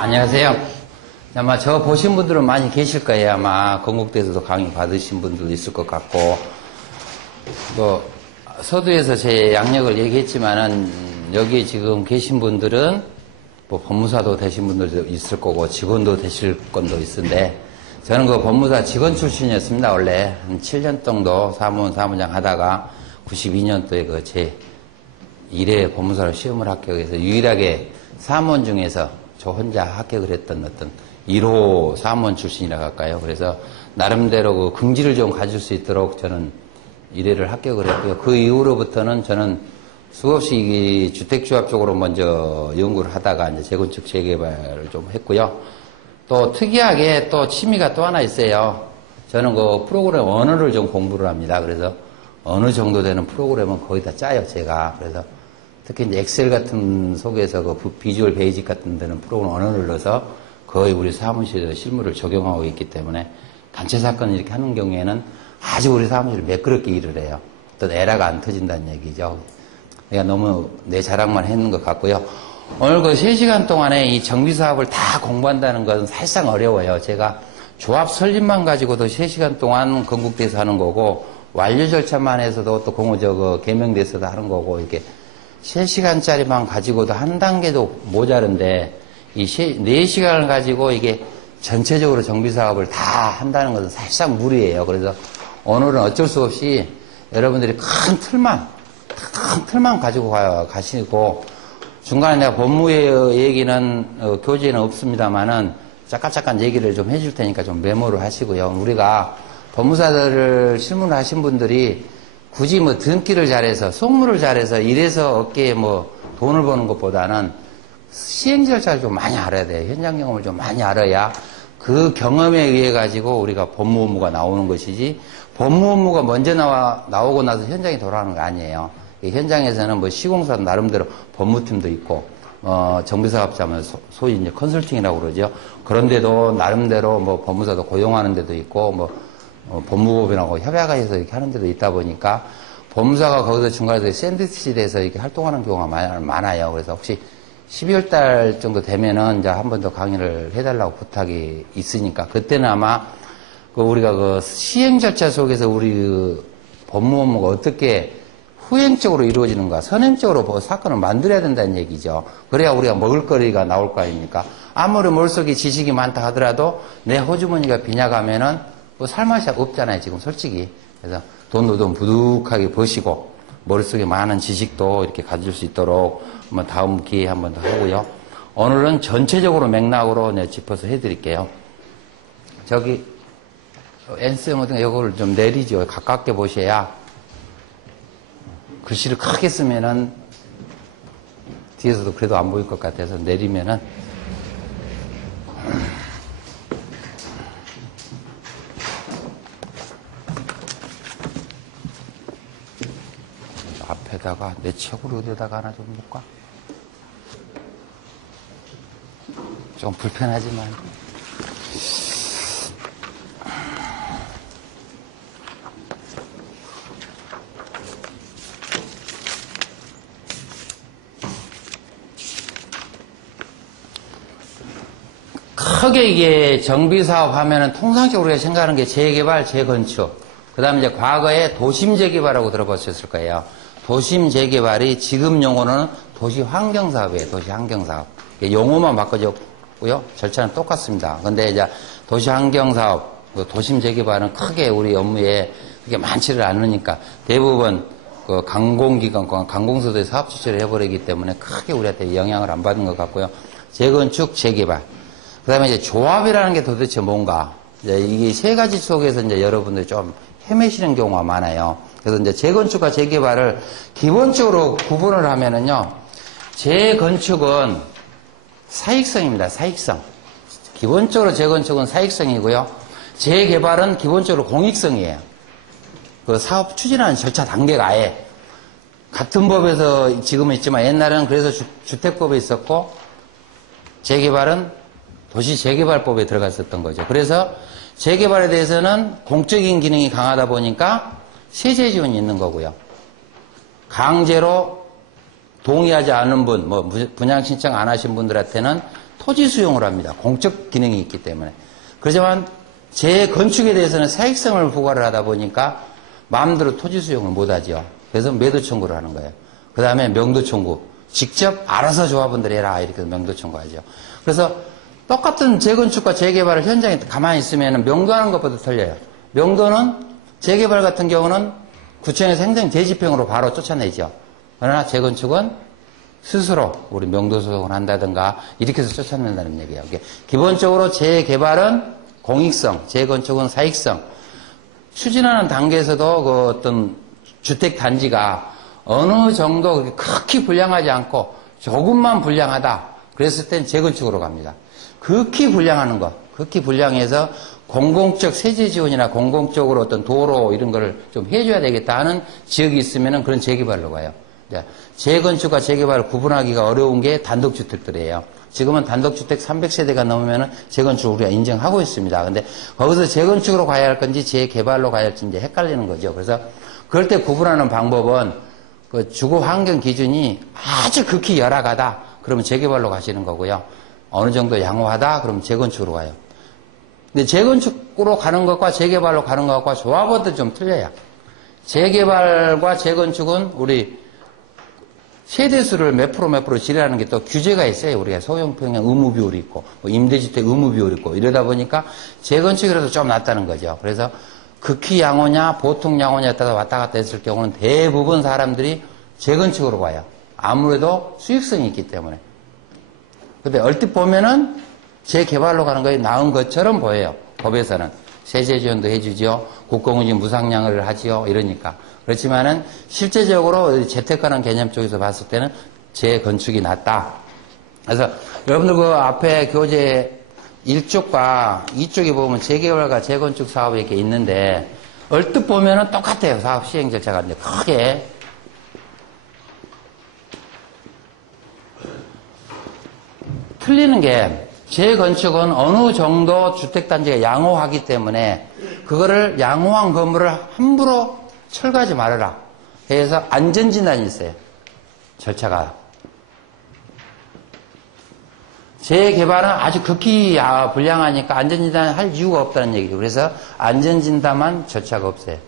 안녕하세요. 아마 저 보신 분들은 많이 계실 거예요. 아마 건국대에서도 강의 받으신 분들도 있을 것 같고, 서두에서 제 양력을 얘기했지만은 여기 지금 계신 분들은 법무사도 되신 분들도 있을 거고 직원도 되실 건도 있는데, 저는 그 법무사 직원 출신이었습니다. 원래 한 7년 정도 사무장 하다가 92년도에 제 1회 법무사로 시험을 합격해서 유일하게 사무원 중에서 저 혼자 합격을 했던 어떤 1호 사무원 출신이라고 할까요? 그래서 나름대로 그 긍지를 좀 가질 수 있도록 저는 1회를 합격을 했고요. 그 이후로부터는 저는 수없이 주택조합 쪽으로 먼저 연구를 하다가 이제 재건축 재개발을 좀 했고요. 또 특이하게 또 취미가 또 하나 있어요. 저는 그 프로그램 언어를 좀 공부를 합니다. 그래서 어느 정도 되는 프로그램은 거의 다 짜요, 제가. 그래서 특히 이제 엑셀 같은 속에서 그 비주얼 베이직 같은 데는 프로그램 언어를 넣어서 거의 우리 사무실에 실무를 적용하고 있기 때문에 단체 사건을 이렇게 하는 경우에는 아주 우리 사무실이 매끄럽게 일을 해요. 어떤 에러가 안 터진다는 얘기죠. 내가 너무 내 자랑만 했는 것 같고요. 오늘 그 3시간 동안에 이 정비사업을 다 공부한다는 것은 사실상 어려워요. 제가 조합 설립만 가지고도 3시간 동안 건국대에서 하는 거고, 완료 절차만 해서도 또 개명대에서도 하는 거고, 이렇게 3시간짜리만 가지고도 한 단계도 모자른데, 이 4시간을 가지고 이게 전체적으로 정비사업을 다 한다는 것은 사실상 무리예요. 그래서 오늘은 어쩔 수 없이 여러분들이 큰 틀만 가지고 가시고, 중간에 내가 법무의 얘기는, 교재는 없습니다만은, 잠깐 얘기를 좀 해줄 테니까 좀 메모를 하시고요. 우리가 법무사들을 실무를 하신 분들이 굳이 등기를 잘해서, 송무를 잘해서, 이래서 어깨에 돈을 버는 것보다는 시행 절차를 좀 많이 알아야 돼요. 현장 경험을 좀 많이 알아야 그 경험에 의해 가지고 우리가 법무 업무가 나오는 것이지, 법무 업무가 먼저 나오고 나서 현장에 돌아가는 거 아니에요. 현장에서는 시공사도 나름대로 법무팀도 있고, 정비사업자면 소위 이제 컨설팅이라고 그러죠. 그런데도 나름대로 법무사도 고용하는 데도 있고, 법무법인하고 협약해서 이렇게 하는 데도 있다 보니까, 법무사가 거기서 중간에서 샌드위치 돼서 이렇게 활동하는 경우가 많아요. 그래서 혹시 12월 달 정도 되면은 이제 한 번 더 강의를 해달라고 부탁이 있으니까, 그때는 아마 우리가 시행 절차 속에서 우리 법무 업무가 어떻게 후행적으로 이루어지는가, 선행적으로 사건을 만들어야 된다는 얘기죠. 그래야 우리가 먹을거리가 나올 거 아닙니까? 아무리 머릿속에 지식이 많다 하더라도 내 호주머니가 빈약하면은 살맛이 없잖아요, 지금 솔직히. 그래서 돈도 좀 부득하게 버시고 머릿속에 많은 지식도 이렇게 가질 수 있도록 한번 다음 기회에 한 번 더 하고요. 오늘은 전체적으로 맥락으로 짚어서 해드릴게요. 저기 엔스 같은 거 이거를 좀 내리죠. 가깝게 보셔야 글씨를 크게 쓰면은 뒤에서도 그래도 안 보일 것 같아서 내리면은 앞에다가 내 책으로 어디다가 하나 좀 볼까? 좀 불편하지만 크게 이게 정비사업 하면은 통상적으로 우리가 생각하는 게 재개발, 재건축. 그 다음에 이제 과거에 도심 재개발하고 들어보셨을 거예요. 도심 재개발이 지금 용어는 도시 환경사업이에요. 도시 환경사업. 용어만 바꿔줬고요. 절차는 똑같습니다. 근데 이제 도시 환경사업, 도심 재개발은 크게 우리 업무에 그게 많지를 않으니까 대부분 강공기관, 강공서도에 사업 추진을 해버리기 때문에 크게 우리한테 영향을 안 받는 것 같고요. 재건축, 재개발. 그 다음에 이제 조합이라는 게 도대체 뭔가. 이게 세 가지 속에서 이제 여러분들이 좀 헤매시는 경우가 많아요. 그래서 이제 재건축과 재개발을 기본적으로 구분을 하면은요, 재건축은 사익성입니다. 사익성. 기본적으로 재건축은 사익성이고요. 재개발은 기본적으로 공익성이에요. 그 사업 추진하는 절차 단계가 아예 같은 법에서 지금은 있지만 옛날에는 그래서 주택법에 있었고 재개발은 도시재개발법에 들어갔었던 거죠. 그래서 재개발에 대해서는 공적인 기능이 강하다 보니까 세제 지원이 있는 거고요. 강제로 동의하지 않은 분, 뭐 분양 신청 안 하신 분들한테는 토지 수용을 합니다. 공적 기능이 있기 때문에. 그렇지만 재건축에 대해서는 사익성을 부과를 하다 보니까 마음대로 토지 수용을 못 하죠. 그래서 매도 청구를 하는 거예요. 그 다음에 명도 청구. 직접 알아서 조합원들이 해라. 이렇게 해서 명도 청구하죠. 그래서 똑같은 재건축과 재개발을 현장에 가만히 있으면 명도하는 것보다 틀려요. 명도는 재개발 같은 경우는 구청에서 행정 재집행으로 바로 쫓아내죠. 그러나 재건축은 스스로 우리 명도 소송을 한다든가 이렇게 해서 쫓아낸다는 얘기예요. 기본적으로 재개발은 공익성, 재건축은 사익성. 추진하는 단계에서도 그 어떤 주택 단지가 어느 정도 극히 불량하지 않고 조금만 불량하다. 그랬을 땐 재건축으로 갑니다. 극히 불량하는 거, 극히 불량해서 공공적 세제 지원이나 공공적으로 어떤 도로 이런 거를 좀 해줘야 되겠다 하는 지역이 있으면 그런 재개발로 가요. 재건축과 재개발을 구분하기가 어려운 게 단독주택들이에요. 지금은 단독주택 300세대가 넘으면 재건축을 우리가 인정하고 있습니다. 근데 거기서 재건축으로 가야 할 건지 재개발로 가야 할지 이제 헷갈리는 거죠. 그래서 그럴 때 구분하는 방법은 그 주거 환경 기준이 아주 극히 열악하다. 그러면 재개발로 가시는 거고요. 어느 정도 양호하다. 그러면 재건축으로 가요. 근데 재건축으로 가는 것과 재개발로 가는 것과 조합원도 좀 틀려요. 재개발과 재건축은 우리 세대수를 몇 프로 지르라는 게 또 규제가 있어요. 우리가 소형평형 의무 비율이 있고, 뭐 임대주택 의무 비율이 있고, 이러다 보니까 재건축이라도 좀 낫다는 거죠. 그래서 극히 양호냐, 보통 양호냐에 따라 왔다 갔다 했을 경우는 대부분 사람들이 재건축으로 가요. 아무래도 수익성이 있기 때문에. 근데 얼핏 보면은 재개발로 가는 거에 나은 것처럼 보여요. 법에서는. 세제 지원도 해주죠. 국공유지 무상량을 하지요. 이러니까. 그렇지만은 실제적으로 재테크하는 개념 쪽에서 봤을 때는 재건축이 낫다. 그래서 여러분들 그 앞에 교재 1쪽과 2쪽에 보면 재개발과 재건축 사업이 이렇게 있는데 얼뜻 보면은 똑같아요. 사업 시행 절차가. 근데 크게 틀리는 게 재건축은 어느 정도 주택단지가 양호하기 때문에 그거를 양호한 건물을 함부로 철거하지 말아라 해서 안전진단이 있어요. 절차가. 재개발은 아주 극히 불량하니까 안전진단을 할 이유가 없다는 얘기죠. 그래서 안전진단만 절차가 없어요.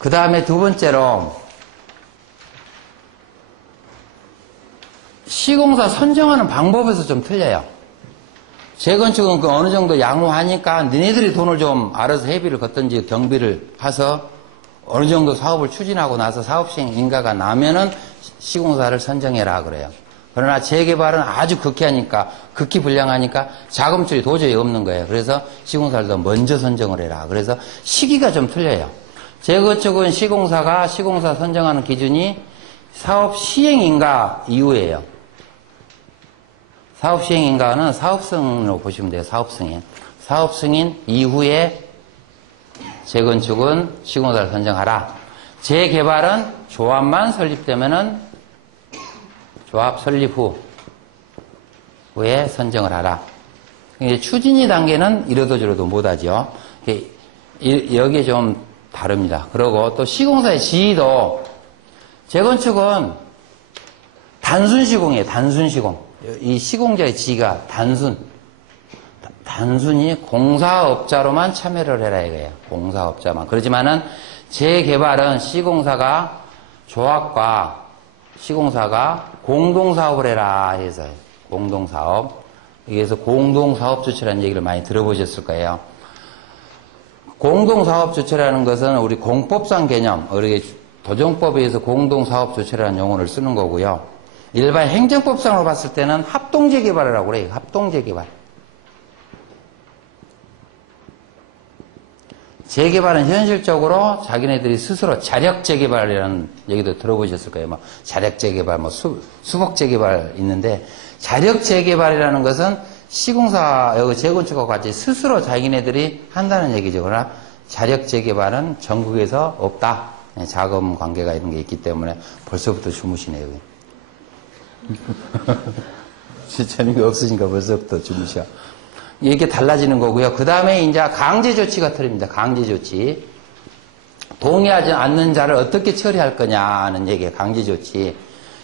그 다음에 두 번째로 시공사 선정하는 방법에서 좀 틀려요. 재건축은 그 어느 정도 양호하니까 너네들이 돈을 좀 알아서 회비를 걷든지 경비를 해서 어느 정도 사업을 추진하고 나서 사업 시행 인가가 나면은 시공사를 선정해라 그래요. 그러나 재개발은 아주 극히하니까, 극히 불량하니까 자금줄이 도저히 없는 거예요. 그래서 시공사를 더 먼저 선정을 해라. 그래서 시기가 좀 틀려요. 재건축은 시공사 선정하는 기준이 사업 시행 인가 이후예요. 사업 시행 인가는 사업승으로 보시면 돼요. 사업승인. 사업승인 이후에 재건축은 시공사를 선정하라. 재개발은 조합만 설립되면은 조합 설립 후에 선정을 하라. 이제 추진이 단계는 이러도 저러도 못하죠. 여기에 좀 다릅니다. 그리고 또 시공사의 지위도 재건축은 단순 시공이에요. 단순 시공. 이 시공자의 지위가 단순히 공사업자로만 참여를 해라 이거예요. 공사업자만. 그렇지만은 재개발은 시공사가 조합과 시공사가 공동사업을 해라 해서 공동사업. 여기에서 공동사업주체라는 얘기를 많이 들어보셨을 거예요. 공동사업주체라는 것은 우리 공법상 개념, 우리 도정법에 의해서 공동사업주체라는 용어를 쓰는 거고요. 일반 행정법상으로 봤을 때는 합동재개발이라고 그래요. 합동재개발. 재개발은 현실적으로 자기네들이 스스로 자력재개발이라는 얘기도 들어보셨을 거예요. 뭐 자력재개발, 뭐 수복재개발 있는데 자력재개발이라는 것은 시공사, 여기 재건축과 같이 스스로 자기네들이 한다는 얘기죠. 그러나 자력재개발은 전국에서 없다. 자금 관계가 이런 게 있기 때문에 벌써부터 주무시네요. 재미가 없으니까 벌써부터 주무셔. 이렇게 달라지는 거고요. 그 다음에 이제 강제 조치가 틀립니다. 강제 조치. 동의하지 않는 자를 어떻게 처리할 거냐는 얘기예요. 강제 조치.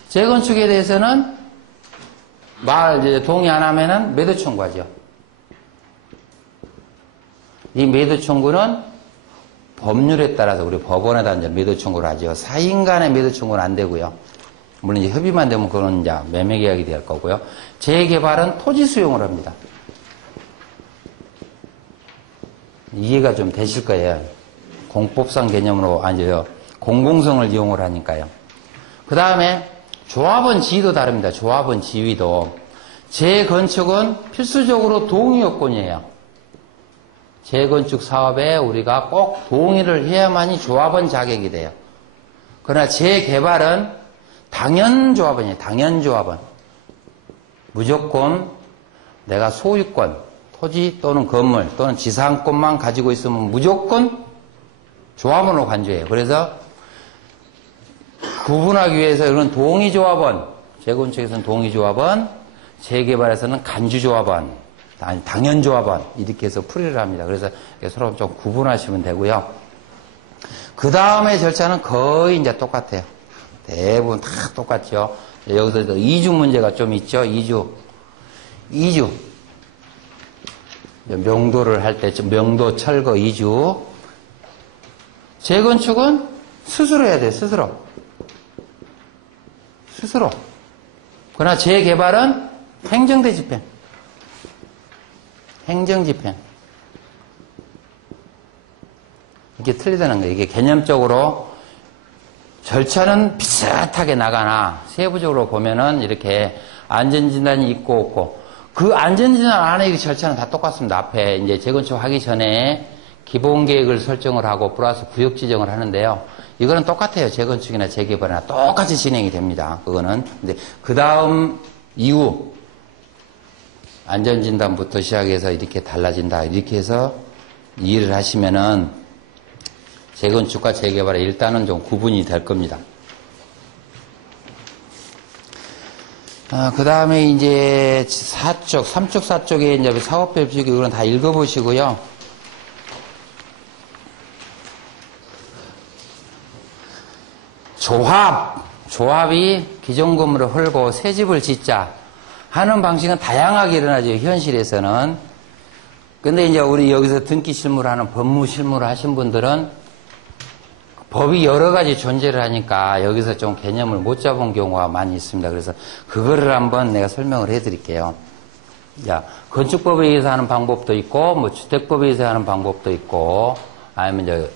재건축에 대해서는 이제 동의 안 하면은 매도 청구하죠. 이 매도 청구는 법률에 따라서 우리 법원에다 이제 매도 청구를 하죠. 사인 간의 매도 청구는 안 되고요. 물론 이제 협의만 되면 그건 이제 매매 계약이 될 거고요. 재개발은 토지 수용을 합니다. 이해가 좀 되실 거예요. 공법상 개념으로 아니요. 공공성을 이용을 하니까요. 그 다음에 조합원 지위도 다릅니다. 조합원 지위도. 재건축은 필수적으로 동의 요건이에요. 재건축 사업에 우리가 꼭 동의를 해야만이 조합원 자격이 돼요. 그러나 재개발은 당연조합원이에요. 당연조합원. 무조건 내가 소유권, 토지 또는 건물 또는 지상권만 가지고 있으면 무조건 조합원으로 간주해요. 그래서 구분하기 위해서 이런 동의조합원, 재건축에서는 동의조합원, 재개발에서는 간주조합원, 아니 당연조합원 이렇게 해서 풀이를 합니다. 그래서 서로 좀 구분하시면 되고요. 그 다음에 절차는 거의 이제 똑같아요. 대부분 다 똑같죠. 여기서 이주 문제가 좀 있죠. 이주. 명도를 할 때 명도 철거 이주. 재건축은 스스로 해야 돼요. 스스로. 그러나 재개발은 행정대 집행. 행정집행. 이게 틀리다는 거예요. 이게 개념적으로 절차는 비슷하게 나가나 세부적으로 보면은 이렇게 안전진단이 있고 없고 그 안전진단 안에 절차는 다 똑같습니다. 앞에 이제 재건축 하기 전에 기본계획을 설정을 하고 플러스 구역 지정을 하는데요. 이거는 똑같아요. 재건축이나 재개발이나 똑같이 진행이 됩니다. 그거는. 근데 그 다음 이후 안전진단부터 시작해서 이렇게 달라진다. 이렇게 해서 이해를 하시면은 재건축과 재개발에 일단은 좀 구분이 될 겁니다. 그 다음에 이제 3쪽 4쪽에 이제 사업별 비교 이건 다 읽어보시고요. 조합이 기존 건물을 헐고 새 집을 짓자 하는 방식은 다양하게 일어나죠. 현실에서는. 근데 이제 우리 여기서 등기 실무하는 법무 실무를 하신 분들은 법이 여러 가지 존재를 하니까 여기서 좀 개념을 못 잡은 경우가 많이 있습니다. 그래서 그거를 한번 내가 설명을 해 드릴게요. 자, 건축법에 의해서 하는 방법도 있고, 뭐 주택법에 의해서 하는 방법도 있고, 아니면 이제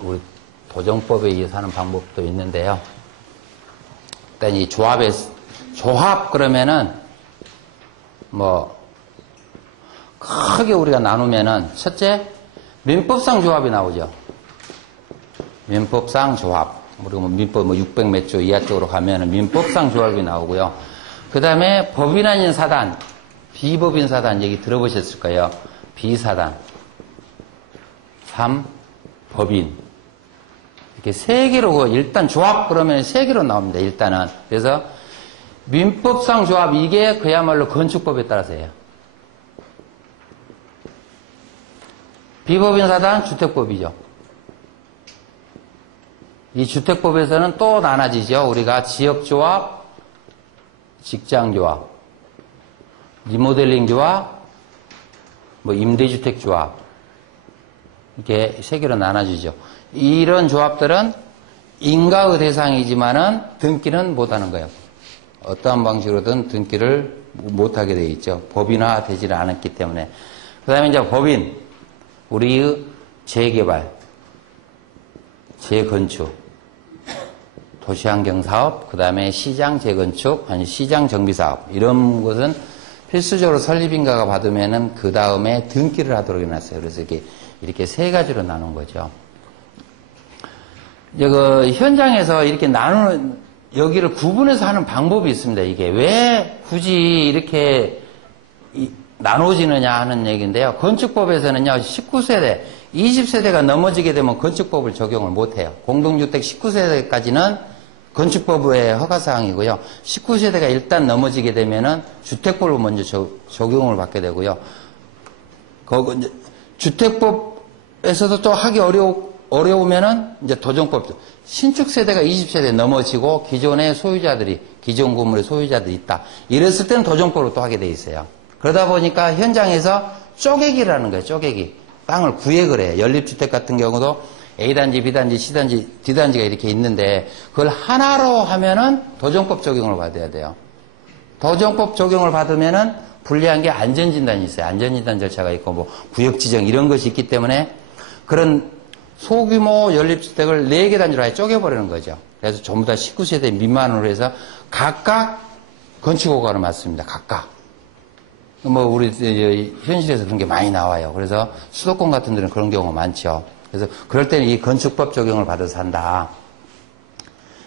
우리 도정법에 의해서 하는 방법도 있는데요. 일단 이 조합 그러면은 뭐 크게 우리가 나누면은 첫째 민법상 조합이 나오죠. 민법상 조합. 우리가 뭐 민법 600 몇 조 이하 쪽으로 가면은 민법상 조합이 나오고요. 그 다음에 법인 아닌 사단, 비법인 사단 얘기 들어보셨을 거예요. 비사단. 3. 법인. 이렇게 세 개로, 일단 조합 그러면 세 개로 나옵니다. 일단은. 그래서 민법상 조합, 이게 그야말로 건축법에 따라서 해요. 비법인 사단, 주택법이죠. 이 주택법에서는 또 나눠지죠. 우리가 지역조합, 직장조합, 리모델링 조합, 뭐 임대주택 조합, 이렇게 세 개로 나눠지죠. 이런 조합들은 인가의 대상이지만은 등기는 못하는 거예요. 어떠한 방식으로든 등기를 못하게 되어 있죠. 법인화 되지를 않았기 때문에. 그 다음에 이제 법인, 우리의 재개발, 재건축, 도시환경사업, 그 다음에 시장 재건축, 아니 시장 정비사업, 이런 것은 필수적으로 설립인가가 받으면은 그 다음에 등기를 하도록 해놨어요. 그래서 이렇게 세 가지로 나눈 거죠. 그 현장에서 이렇게 나누는, 여기를 구분해서 하는 방법이 있습니다. 이게 왜 굳이 이렇게 나눠지느냐 하는 얘기인데요. 건축법에서는요, 19세대, 20세대가 넘어지게 되면 건축법을 적용을 못해요. 공동주택 19세대까지는 건축법의 허가사항이고요. 19세대가 일단 넘어지게 되면은 주택법을 먼저 적용을 받게 되고요. 주택법에서도 또 하기 어려우면은 이제 도정법. 신축 세대가 20세대 넘어지고 기존의 소유자들이, 기존 건물의 소유자들이 있다. 이랬을 때는 도정법으로 또 하게 돼 있어요. 그러다 보니까 현장에서 쪼개기를 하는 거예요. 쪼개기. 땅을 구획을 해요. 연립주택 같은 경우도 A단지, B단지, C단지, D단지가 이렇게 있는데 그걸 하나로 하면은 도정법 적용을 받아야 돼요. 도정법 적용을 받으면은 불리한 게 안전진단이 있어요. 안전진단 절차가 있고 뭐 구역지정 이런 것이 있기 때문에 그런 소규모 연립주택을 4개 단지로 아예 쪼개버리는 거죠. 그래서 전부 다 19세대 미만으로 해서 각각 건축허가를 맞습니다. 각각. 뭐 우리 현실에서 그런 게 많이 나와요. 그래서 수도권 같은 데는 그런 경우가 많죠. 그래서 그럴 때는 이 건축법 적용을 받아서 한다.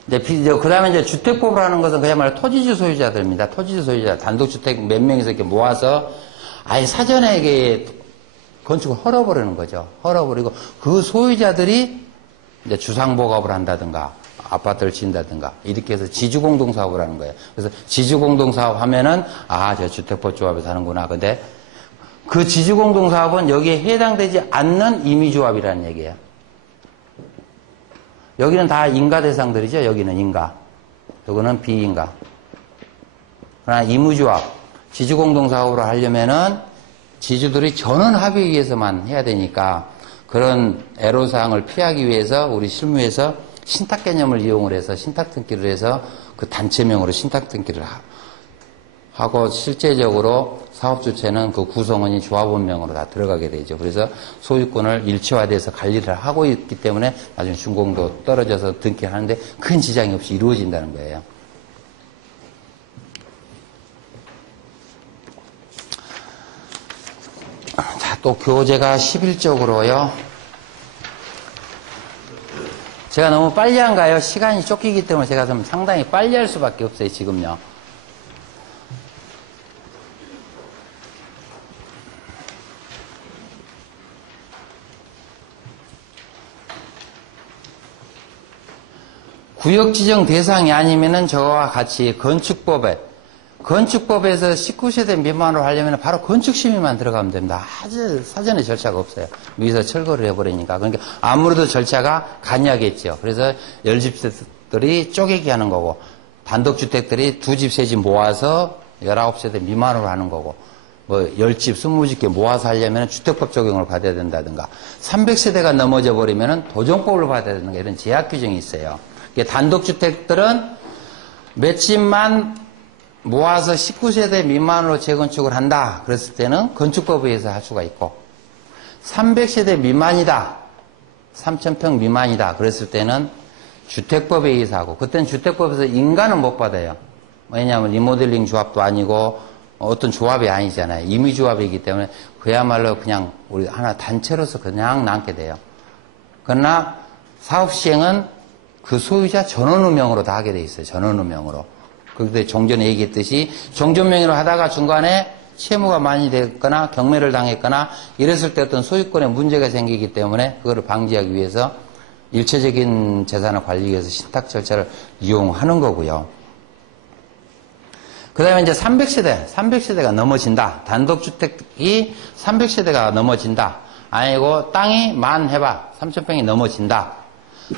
그 다음에 이제 주택법을 하는 것은 그야말로 토지주 소유자들입니다. 토지주 소유자, 단독주택 몇 명이서 이렇게 모아서 아예 사전에 이게 건축을 헐어버리는 거죠. 헐어버리고 그 소유자들이 이제 주상복합을 한다든가 아파트를 지은다든가 이렇게 해서 지주공동사업을 하는 거예요. 그래서 지주공동사업 하면은 저 주택법조합에서 하는구나. 근데 그 지주공동사업은 여기에 해당되지 않는 임의조합이라는 얘기예요. 여기는 다 인가 대상들이죠. 여기는 인가. 여기는 비인가. 그러나 임의조합, 지주공동사업으로 하려면은 지주들이 전원 합의에 의해서만 해야 되니까 그런 애로사항을 피하기 위해서 우리 실무에서 신탁 개념을 이용을 해서 신탁 등기를 해서 그 단체명으로 신탁 등기를 하고 실제적으로 사업 주체는 그 구성원이 조합원명으로 다 들어가게 되죠. 그래서 소유권을 일체화돼서 관리를 하고 있기 때문에 나중에 준공도 떨어져서 등기하는데 큰 지장이 없이 이루어진다는 거예요. 자, 또 교재가 11쪽으로요. 제가 너무 빨리 안 가요. 시간이 쫓기기 때문에 제가 좀 상당히 빨리 할 수밖에 없어요, 지금요. 구역 지정 대상이 아니면은 저와 같이 건축법에서 19세대 미만으로 하려면 바로 건축심의만 들어가면 됩니다. 아주 사전에 절차가 없어요. 여기서 철거를 해버리니까. 그러니까 아무래도 절차가 간이하겠죠. 그래서 열집들이 쪼개기 하는 거고, 단독주택들이 2집, 3집 모아서 19세대 미만으로 하는 거고, 뭐 10집, 20집 모아서 하려면 주택법 적용을 받아야 된다든가, 300세대가 넘어져 버리면 도정법을 받아야 된다든가 이런 제약 규정이 있어요. 단독주택들은 몇 집만 모아서 19세대 미만으로 재건축을 한다. 그랬을 때는 건축법에 의해서 할 수가 있고 300세대 미만이다. 3,000평 미만이다. 그랬을 때는 주택법에 의해서 하고 그때는 주택법에서 인가는 못 받아요. 왜냐하면 리모델링 조합도 아니고 어떤 조합이 아니잖아요. 임의조합이기 때문에 그야말로 그냥 우리 하나 단체로서 그냥 남게 돼요. 그러나 사업시행은 그 소유자 전원의명으로 다 하게 돼 있어요. 전원의명으로. 그때 종전에 얘기했듯이 종전명의로 하다가 중간에 채무가 많이 됐거나 경매를 당했거나 이랬을 때 어떤 소유권에 문제가 생기기 때문에 그거를 방지하기 위해서 일체적인 재산을 관리하기 위해서 신탁 절차를 이용하는 거고요. 그 다음에 이제 300세대가 넘어진다. 단독주택이 300세대가 넘어진다. 아니고 땅이 만 해봐. 3,000평이 넘어진다.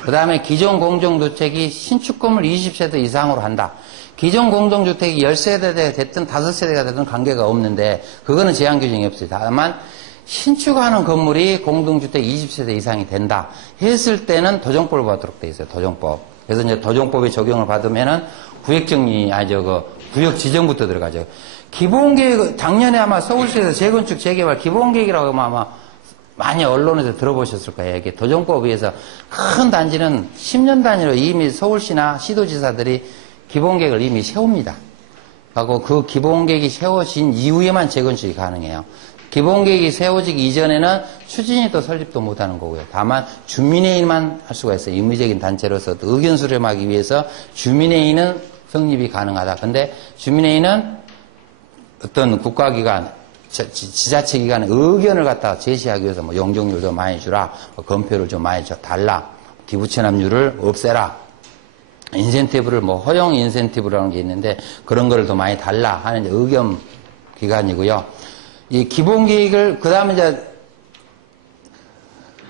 그 다음에 기존 공동주택이 신축 건물 20세대 이상으로 한다. 기존 공동주택이 10세대가 됐든 5세대가 됐든 관계가 없는데 그거는 제한 규정이 없어요. 다만 신축하는 건물이 공동주택 20세대 이상이 된다 했을 때는 도정법을 받도록 돼 있어요. 도정법. 그래서 이제 도정법의 적용을 받으면은 구역 지정부터 들어가죠. 기본계획, 작년에 아마 서울시에서 재건축 재개발 기본계획이라고 하면 아마 많이 언론에서 들어보셨을 거예요. 이게 도정법에 의해서 큰 단지는 10년 단위로 이미 서울시나 시도지사들이 기본계획을 이미 세웁니다. 하고 그 기본계획이 세워진 이후에만 재건축이 가능해요. 기본계획이 세워지기 이전에는 추진위도 설립도 못하는 거고요. 다만 주민회의만 할 수가 있어요. 임의적인 단체로서 의견 수렴하기 위해서 주민회의는 성립이 가능하다. 근데 주민회의는 어떤 국가기관, 지자체 기관에 의견을 갖다가 제시하기 위해서 뭐 용적률 더 많이 주라, 뭐 건표를 좀 많이 달라, 기부 체납률을 없애라, 인센티브를 뭐 허용 인센티브라는 게 있는데 그런 거를 더 많이 달라 하는 이제 의견 기관이고요. 이 기본 계획을 그 다음에 이제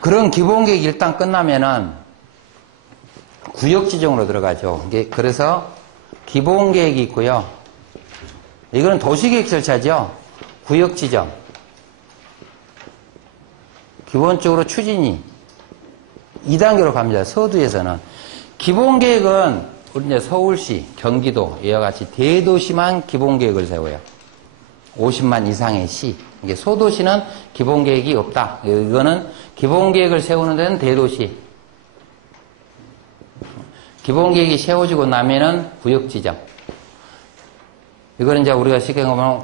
그런 기본 계획이 일단 끝나면은 구역 지정으로 들어가죠. 그래서 기본 계획이 있고요. 이거는 도시계획 절차죠. 구역 지정. 기본적으로 추진이 2단계로 갑니다. 서두에서는. 기본 계획은 우리 이제 서울시, 경기도 이와 같이 대도시만 기본 계획을 세워요. 50만 이상의 시. 이게 소도시는 기본 계획이 없다. 이거는 기본 계획을 세우는 데는 대도시. 기본 계획이 세워지고 나면은 구역 지정. 이거는 이제 우리가 쉽게 보면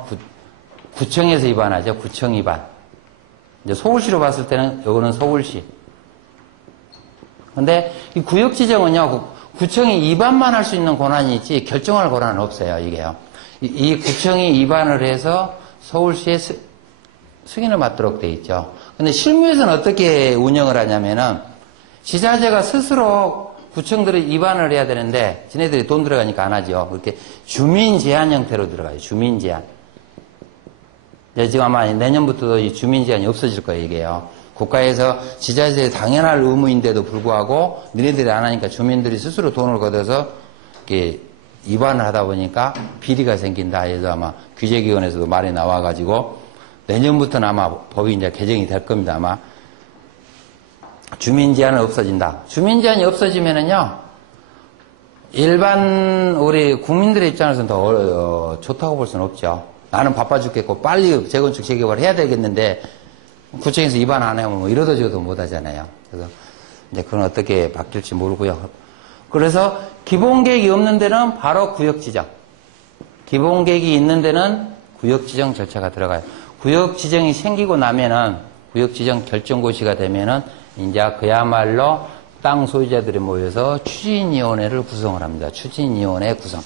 구청에서 위반하죠. 구청 위반. 이제 서울시로 봤을 때는 이거는 서울시. 근데 이 구역 지정은요, 구청이 위반만 할 수 있는 권한이 있지 결정할 권한은 없어요. 이게요. 이 구청이 위반을 해서 서울시에 승인을 받도록 돼 있죠. 근데 실무에서는 어떻게 운영을 하냐면은 지자체가 스스로 구청들이 위반을 해야 되는데 지네들이 돈 들어가니까 안 하죠. 그렇게 주민 제한 형태로 들어가요. 주민 제한. 지금 아마 내년부터도 이 주민 제한이 없어질 거예요. 이게요. 국가에서 지자체에 당연할 의무인데도 불구하고 니네들이 안 하니까 주민들이 스스로 돈을 걷어서 이렇게 위반을 하다 보니까 비리가 생긴다 해서 아마 규제기관에서도 말이 나와가지고 내년부터는 아마 법이 이제 개정이 될 겁니다. 아마 주민 제한은 없어진다. 주민 제한이 없어지면은요, 일반 우리 국민들의 입장에서는 더 좋다고 볼 수는 없죠. 나는 바빠 죽겠고 빨리 재건축 재개발 해야 되겠는데 구청에서 위반 안 하면 뭐 이러도 저러도 못 하잖아요. 그래서 이제 그건 어떻게 바뀔지 모르고요. 그래서 기본 계획이 없는 데는 바로 구역 지정. 기본 계획이 있는 데는 구역 지정 절차가 들어가요. 구역 지정이 생기고 나면은 구역 지정 결정고시가 되면은 이제 그야말로 땅 소유자들이 모여서 추진위원회를 구성을 합니다. 추진위원회 구성.